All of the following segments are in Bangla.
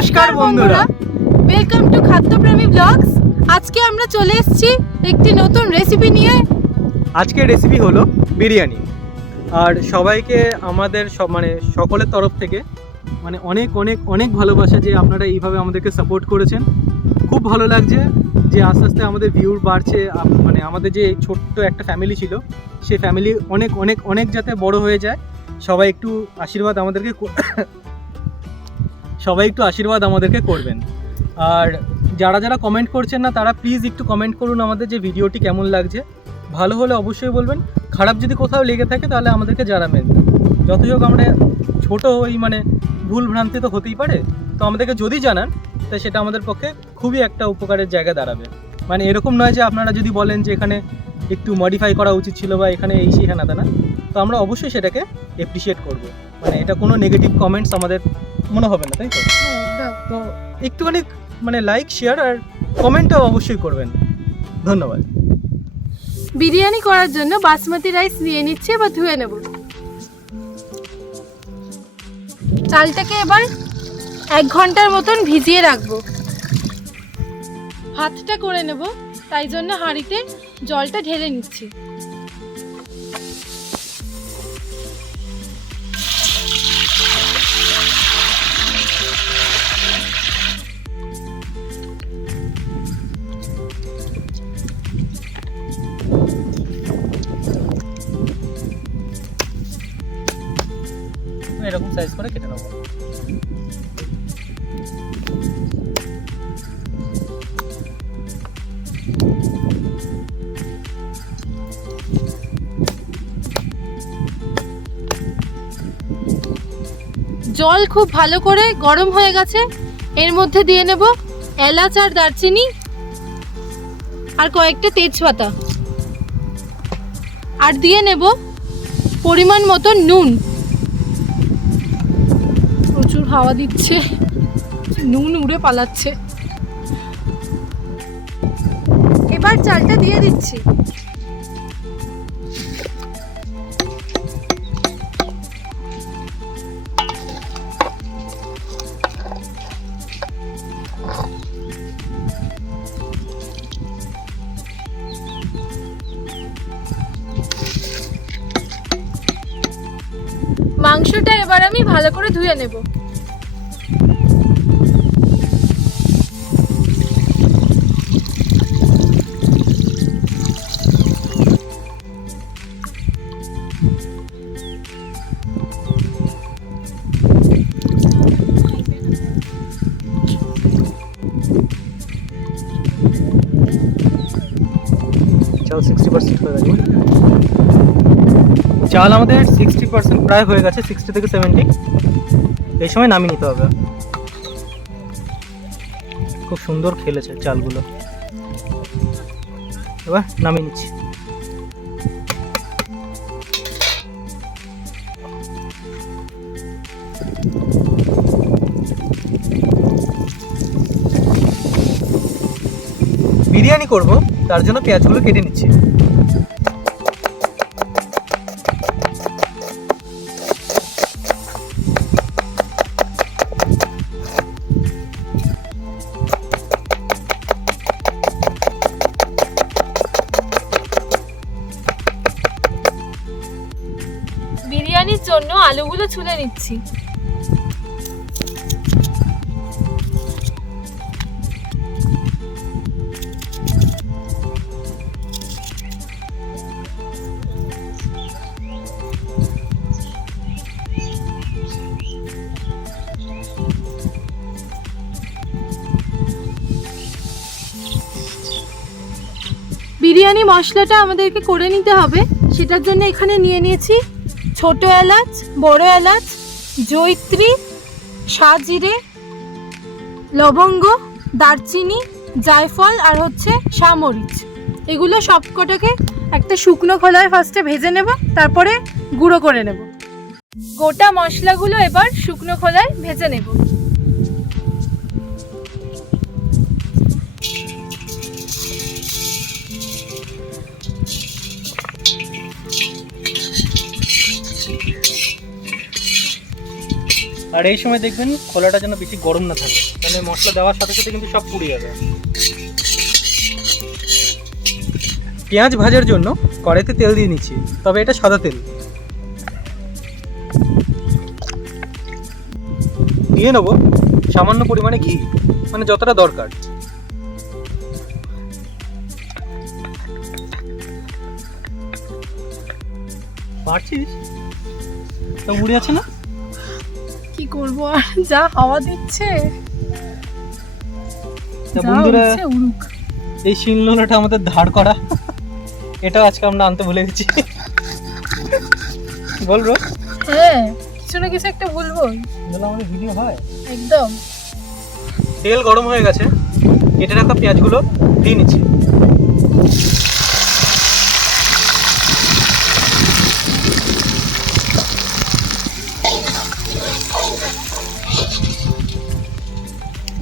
নমস্কার বন্ধুরা, ওয়েলকাম টু খাদ্যপ্রেমী ব্লগস। আজকে আমরা চলে এসেছি একটি নতুন রেসিপি নিয়ে। আজকের রেসিপি হলো বিরিয়ানি। আর সবাইকে আমাদের সকলের তরফ থেকে অনেক অনেক অনেক ভালোবাসা যে আপনারা এইভাবে আমাদেরকে সাপোর্ট করেছেন। খুব ভালো লাগছে যে আস্তে আস্তে আমাদের ভিউর বাড়ছে। আমাদের যে ছোট্ট একটা ফ্যামিলি ছিল, সেই ফ্যামিলি অনেক অনেক অনেক যাতে বড় হয়ে যায়। সবাই একটু আশীর্বাদ আমাদেরকে করবেন। আর যারা যারা কমেন্ট করছেন না, তারা প্লিজ একটু কমেন্ট করুন আমাদের যে ভিডিওটি কেমন লাগছে। ভালো হলে অবশ্যই বলবেন, খারাপ যদি কোথাও লেগে থাকে তাহলে আমাদেরকে জানাবেন। যতই হোক আমরা ছোটো হই, ভুল ভ্রান্তি তো হতেই পারে। তো আমাদেরকে যদি জানান তো সেটা আমাদের পক্ষে খুবই একটা উপকারের জায়গা দাঁড়াবে। এরকম নয় যে আপনারা যদি বলেন যে এখানে একটু মডিফাই করা উচিত ছিল বা এখানে এই সেই হেনা তেনা, তো আমরা অবশ্যই সেটাকে অ্যাপ্রিসিয়েট করব। এটা কোনো নেগেটিভ কমেন্টস আমাদের মনে হবে না, তাই তো? তো একটুখানি লাইক, শেয়ার আর কমেন্টও অবশ্যই করবেন। ধন্যবাদ। বিরিয়ানি করার জন্য বাসমতি রাইস নিয়ে নিচ্ছি, এবার ধুয়ে নেব। চালটাকে এবার 1 ঘন্টার মতন ভিজিয়ে রাখবো। ভাতটা করে নেব, তাই জন্য হাঁড়িতে জলটা ঢেলে নিচ্ছি। এরকম সাইজ করে কেটে নেব। জল খুব ভালো করে গরম হয়ে গেছে, এর মধ্যে দিয়ে নেব এলাচ আর দারচিনি আর কয়েকটা তেজপাতা, আর দিয়ে নেব পরিমাণ মতো নুন। প্রচুর হাওয়া দিচ্ছে, নুন উড়ে পালাচ্ছে। এবার চালটা দিয়ে দিচ্ছি। মাংসটা এবার আমি ভালো করে ধুয়ে নেব। চাল 60% হয়ে গেছে। চাল আমাদের 60% প্রায় হয়ে গেছে, 60 থেকে 70। এই সময় নামিয়ে নিতে হবে। খুব সুন্দর খেলেছে চালগুলো। এবার নামিয়ে নিচ্ছি। বিরিয়ানি করব, তার জন্য পেঁয়াজগুলো কেটে নিচ্ছি। বিরিয়ানির জন্য আলুগুলো ছুলে নিচ্ছি। বিরিয়ানি মশলাটা আমাদেরকে করে নিতে হবে, সেটার জন্য এখানে নিয়ে নিয়েছি ছোট এলাচ, বড় এলাচ, জয়িত্রী, সাজিরে, লবঙ্গ, দারচিনি, জায়ফল আর সামরিচ। এগুলো সবকটাকে একটা শুকনো খোলায় ফার্স্টে ভেজে নেব, তারপরে গুঁড়ো করে নেব। গোটা মশলাগুলো এবার শুকনো খোলায় ভেজে নেব। আর আর এই সময় দেখবেন খোলাটা যেন বেশি গরম না থাকে, তাহলে মশলা দেওয়ার সাথে সাথে কিন্তু সব পুড়ে যাবে। পেঁয়াজ ভাজার জন্য কড়াইতে তেল দিয়ে নিচ্ছি, তবে এটা সাদা তেল। দিয়ে নেবো সামান্য পরিমাণে ঘি, মানে যতটা দরকার। পারছিস তো, উড়ে আছে না? কি করবো আর, যা হাওয়া দিচ্ছে। তা বন্ধুরা, উড়ুক। এই শিলনোড়াটা আমাদের ধার করা, এটা আজকে আমরা আনতে ভুলে গেছি। বলবো হ্যাঁ, কিছু না কিছু একটা বলবো, আমাদের ভিডিও হয় একদম। তেল গরম হয়ে গেছে, কেটে রাখা পেঁয়াজগুলো দিয়ে নিচ্ছি।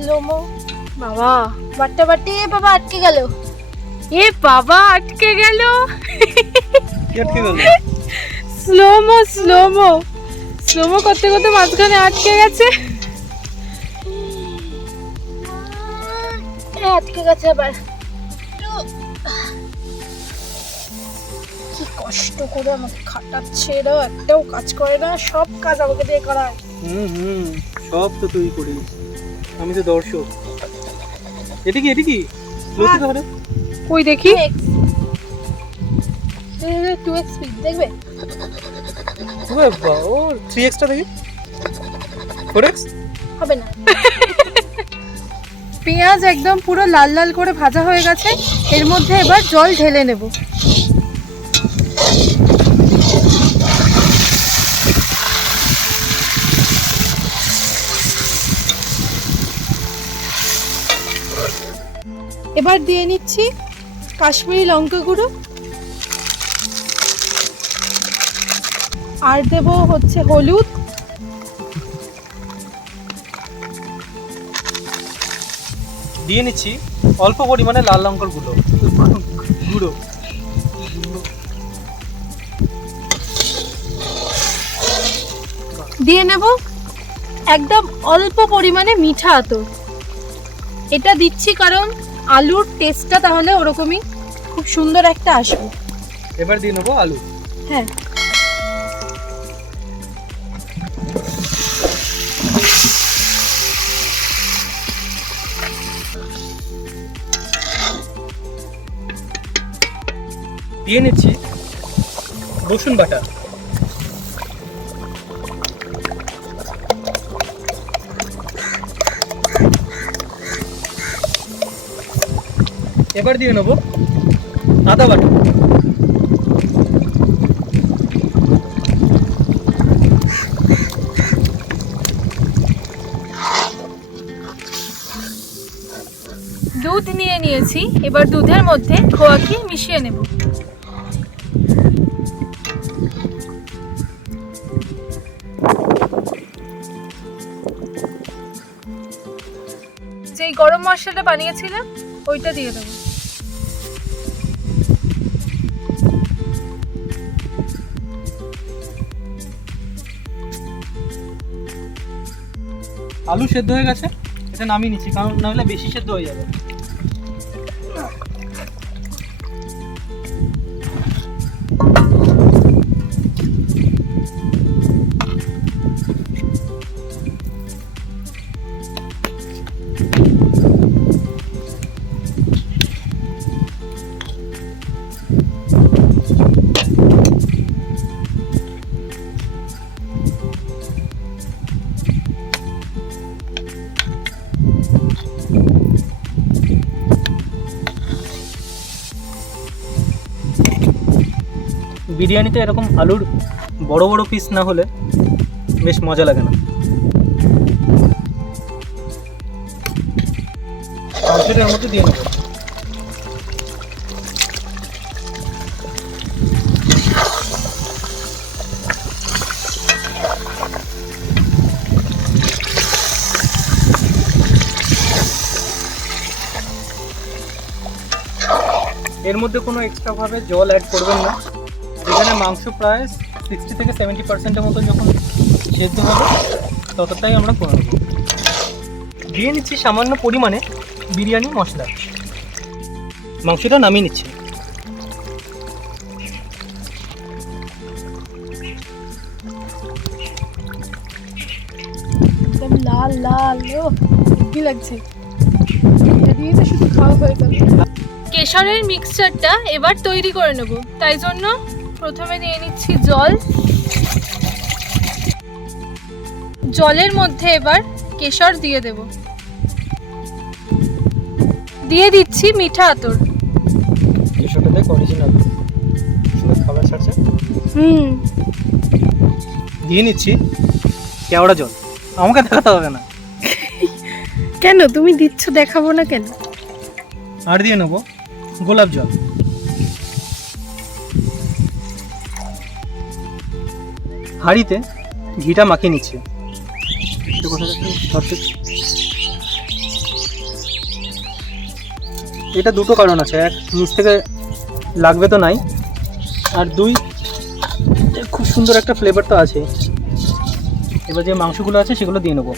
লোমো বাবা, বাট্টা বাটি বাবা আটকে গেল। এ বাবা, আটকে গেল। স্লোমো স্লোমো স্লোমো করতে করতে মাঝখানে আটকে গেছে। আটকে গেছে আবার। কি কষ্ট করে আমাকে খাটাচ্ছে এরা, একটাও কাজ করে না, সব কাজ আমাকে দিয়ে করায়। সব তো তুই করিস, আমি তো দর্শক। এটা কি ওই দেখি 2x স্পিড দেখবে। ও 3x টা দেখি, 4x হবে না। পেঁয়াজ একদম পুরো লাল লাল করে ভাজা হয়ে গেছে, এর মধ্যে এবার জল ঢেলে নেব। এবার দিয়ে নিচ্ছি কাশ্মীরি লঙ্কা গুঁড়ো, আর দেব হচ্ছে হলুদ, দিয়ে নিচ্ছি অল্প পরিমাণে লাল লঙ্কার গুঁড়ো। দিয়ে নেব একদম অল্প পরিমাণে মিঠা আতর। এটা দিচ্ছি কারণ আলুর টেস্টটা তাহলে ওরকমই খুব সুন্দর একটা আসবে। এবার দিয়ে নেবো আলু। হ্যাঁ, দিয়ে নিচ্ছি রসুন বাটা। এবার দিয়ে নেবো আদা বাটা। দুধ নিয়ে নিয়েছি, এবার দুধের মধ্যে খোয়াকে মিশিয়ে নেব। যেই গরম মশলাটা বানিয়েছিলাম ওইটা দিয়ে দেবো। আলু সেদ্ধ হয়ে গেছে, এটা নামিয়ে নিচ্ছি, কারণ না হলে বেশি সেদ্ধ হয়ে যাবে। বিরিয়ানিতে এরকম আলুর বড় বড় পিস না হলে বেশ মজা লাগে না। মাংসটার মধ্যে দিয়ে নেব। এর মধ্যে কোনো এক্সট্রা ভাবে জল অ্যাড করবেন না। এখানে মাংস প্রায় 60 থেকে 70% মতো যখন সেদ্ধ হবে ততটাই আমরা করে নেবো। দিয়ে নিচ্ছি সামান্য পরিমাণে বিরিয়ানি মশলা। মাংসটা নামিয়ে নিচ্ছি। একদম লাল লাল, ও কি লাগছে, এটা দিয়ে তো শুধু খাওয়া হয়ে গেল। কেশরের মিক্সচারটা এবার তৈরি করে নেব, তাই জন্য প্রথমে দিয়ে নিচ্ছি জল। জলের মধ্যে এবার কেশর দিয়ে দেব, দিয়ে দিচ্ছি মিঠা আতর। কেশরটা দেখ অরিজিনাল, সুন্দর খাবার ছাড়ছে। দিয়ে নিচ্ছি কেওড়া জল। আমাকে দেখাতে হবে না। কেন তুমি দিচ্ছ, দেখাবো না কেন। আর দিয়ে নেবো গোলাপ জল। হাঁড়িতে ঘিটা মাখিয়ে নিচ্ছে। এটা দুটো কারণ আছে, এক নিচ থেকে লাগবে তো নাই, আর দুই খুব সুন্দর একটা ফ্লেভার তো আছে। এবার যে মাংসগুলো আছে সেগুলো দিয়ে নেবো।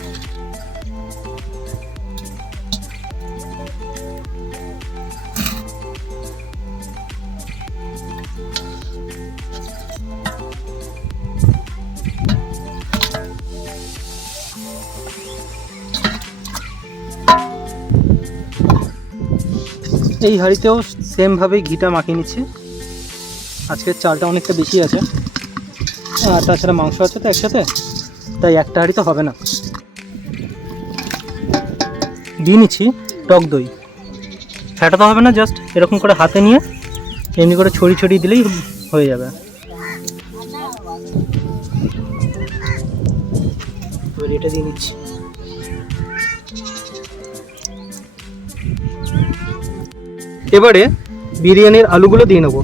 এই হাঁড়িতেও সেমভাবে ঘিটা মাখিয়ে নিচ্ছি। আজকের চালটা অনেকটা বেশি আছে, আর তাছাড়া মাংস আছে তো একসাথে, তাই একটা হাঁড়ি তো হবে না। দিয়ে নিচ্ছি টক দই। ফেটাতে হবে না, জাস্ট এরকম করে হাতে নিয়ে এমনি করে ছড়িয়ে ছড়িয়ে দিলেই হয়ে যাবে। এবার এটা দিয়ে নিচ্ছি। এবারে বিরিয়ানির আলুগুলো দিয়ে নেব।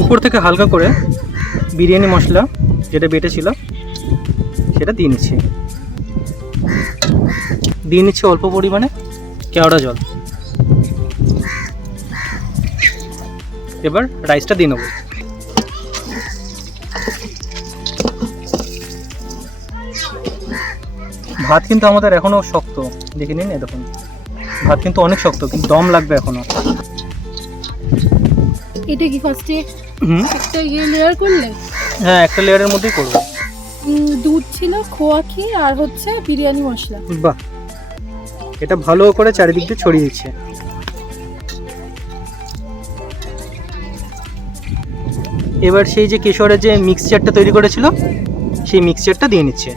উপর থেকে হালকা করে বিরিয়ানি মশলা যেটা বেটে ছিল সেটা দিয়ে নিচ্ছি। দিয়ে নিচ্ছি অল্প পরিমাণে কেওড়া জল। এবার রাইসটা দিয়ে নেব। ভাত কিন্তু আমাদের এখনো শক্ত, দেখে নিন। দেখুন ভাত কিন্তু অনেক শক্ত, কিন্তু দম লাগবে এখনো। এটা কি ফার্স্টে একটা লেয়ার করলে? হ্যাঁ, একটা লেয়ারের মধ্যেই করবো। দুধ ছিল, খোয়া ক্ষীর আর হচ্ছে বিরিয়ানি মশলা। বাহ, এটা ভালো করে চারিদিক দিয়ে ছড়িয়ে দিচ্ছে। এবার সেই যে কেশরের যে মিক্সচারটা তৈরি করেছিল সেই মিক্সচারটা দিয়ে নিচ্ছে।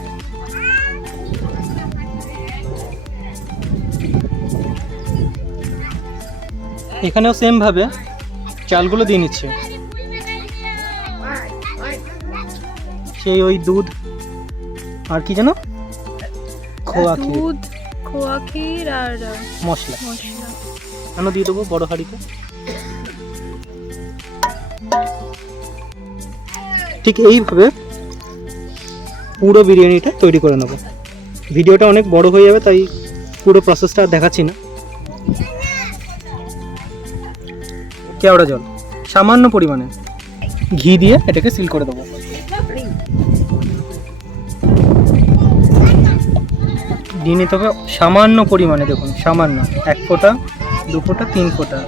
এখানেও সেম ভাবে চালগুলো দিয়ে নিচ্ছে। সেই ওই দুধ আর কি যেন খোয়া ক্ষীর, দুধ, খোয়া ক্ষীর আর মশলা মশলা কেন দিয়ে দেবো বড় হাঁড়িতে। ঠিক এইভাবে পুরো বিরিয়ানিটা তৈরি করে নেব। ভিডিওটা অনেক বড় হয়ে যাবে, তাই পুরো প্রসেসটা আর দেখাচ্ছি না। কেওড়া জল সামান্য পরিমাণে ঘি দিয়ে এটাকে সিল করে দেবো। দিয়ে নিতে হবে সামান্য পরিমাণে, দেখুন সামান্য, 1 ফোঁটা 2 ফোঁটা 3 ফোঁটা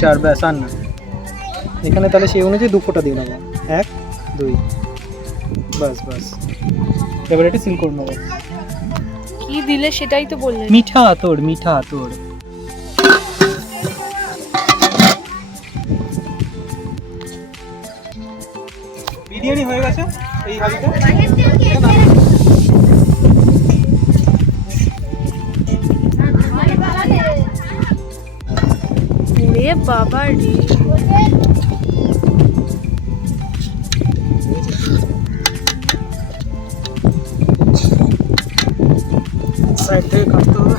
4, ব্যাস আর না। এখানে তাহলে সেই অনুযায়ী 2 ফোঁটা দিয়ে নেবো, 1 2, বাস বাস। এবার এটা সিল করে নেবো। কি দিলে সেটাই তো বললেন। মিঠা আতর, মিঠা আতর। বিরিয়ানি হয়ে গেছে এই হাঁড়িতে। ওরে বাবা রে, সাইড থেকে কাটতে হবে।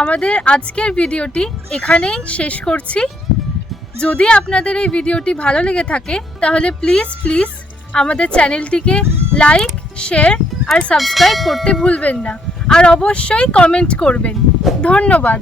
আমাদের আজকের ভিডিওটি এখানেই শেষ করছি। যদি আপনাদের এই ভিডিওটি ভালো লেগে থাকে তাহলে প্লিজ আমাদের চ্যানেলটিকে লাইক, শেয়ার আর সাবস্ক্রাইব করতে ভুলবেন না। আর অবশ্যই কমেন্ট করবেন। ধন্যবাদ।